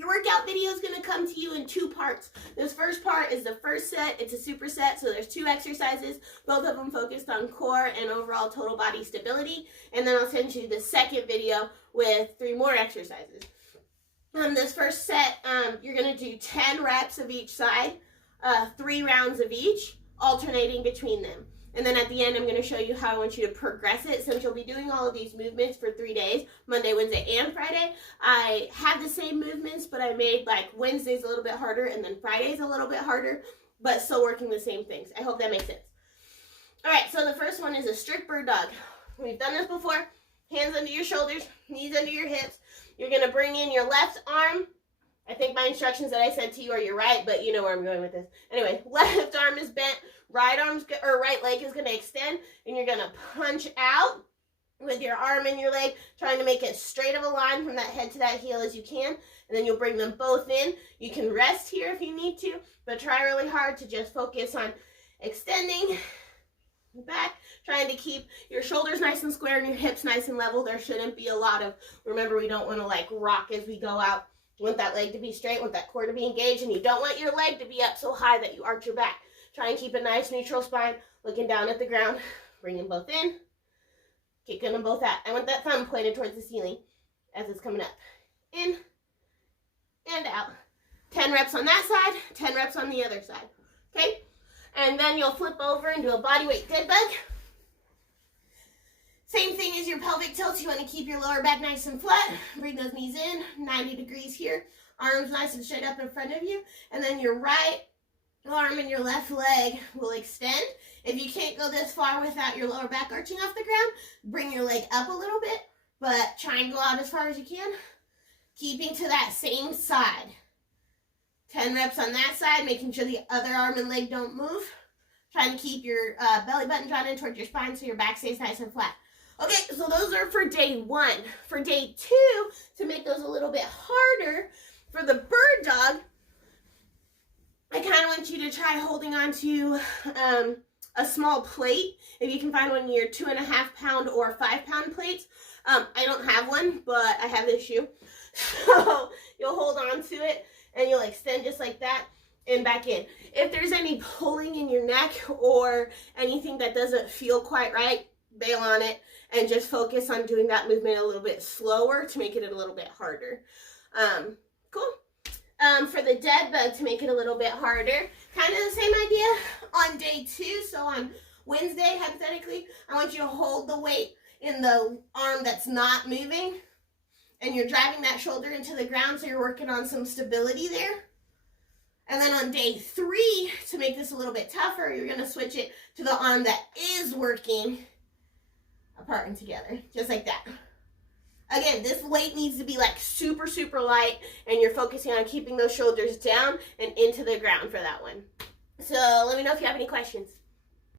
Your workout video is going to come to you in 2 parts. This first part is the first set. It's a superset, so there's 2 exercises, both of them focused on core and overall total body stability. And then I'll send you the second video with 3 more exercises. This first set, you're going to do 10 reps of each side, 3 rounds of each, alternating between them. And then at the end, I'm going to show you how I want you to progress it, since you'll be doing all of these movements for 3 days, Monday, Wednesday, and Friday. I have the same movements, but I made like Wednesdays a little bit harder and then Fridays a little bit harder, but still working the same things. I hope that makes sense. All right, so the first one is a strict bird dog. We've done this before. Hands under your shoulders, knees under your hips. You're going to bring in your left arm. I think my instructions that I sent to you are your right, but you know where I'm going with this. Anyway, left arm is bent, right leg is going to extend, and you're going to punch out with your arm and your leg, trying to make as straight of a line from that head to that heel as you can, and then you'll bring them both in. You can rest here if you need to, but try really hard to just focus on extending back, trying to keep your shoulders nice and square and your hips nice and level. There shouldn't be a lot of, remember, we don't want to like rock as we go out. You want that leg to be straight, want that core to be engaged, and you don't want your leg to be up so high that you arch your back. Try and keep a nice neutral spine, looking down at the ground. Bring them both in, kicking them both out. I want that thumb pointed towards the ceiling as it's coming up. In and out. 10 reps on that side, 10 reps on the other side. Okay? And then you'll flip over and do a bodyweight dead bug. Same thing as your pelvic tilt. You want to keep your lower back nice and flat. Bring those knees in, 90 degrees here. Arms nice and straight up in front of you. And then your right arm and your left leg will extend. If you can't go this far without your lower back arching off the ground, bring your leg up a little bit, but try and go out as far as you can, keeping to that same side. 10 reps on that side, making sure the other arm and leg don't move. Trying to keep your belly button drawn in towards your spine so your back stays nice and flat. Okay, so those are for day 1. For day 2, to make those a little bit harder, for the bird dog, I kind of want you to try holding on to a small plate. If you can find one of your 2.5 pound or 5 pound plates. I don't have one, but I have this shoe. So you'll hold on to it and you'll extend just like that and back in. If there's any pulling in your neck or anything that doesn't feel quite right, bail on it and just focus on doing that movement a little bit slower to make it a little bit harder. Cool. For the dead bug, to make it a little bit harder, kind of the same idea on day 2. So on Wednesday, hypothetically, I want you to hold the weight in the arm that's not moving, and you're driving that shoulder into the ground, so you're working on some stability there. And then on day 3, to make this a little bit tougher, you're going to switch it to the arm that is working apart and together, just like that. Again, this weight needs to be like super, super light, and you're focusing on keeping those shoulders down and into the ground for that one. So let me know if you have any questions.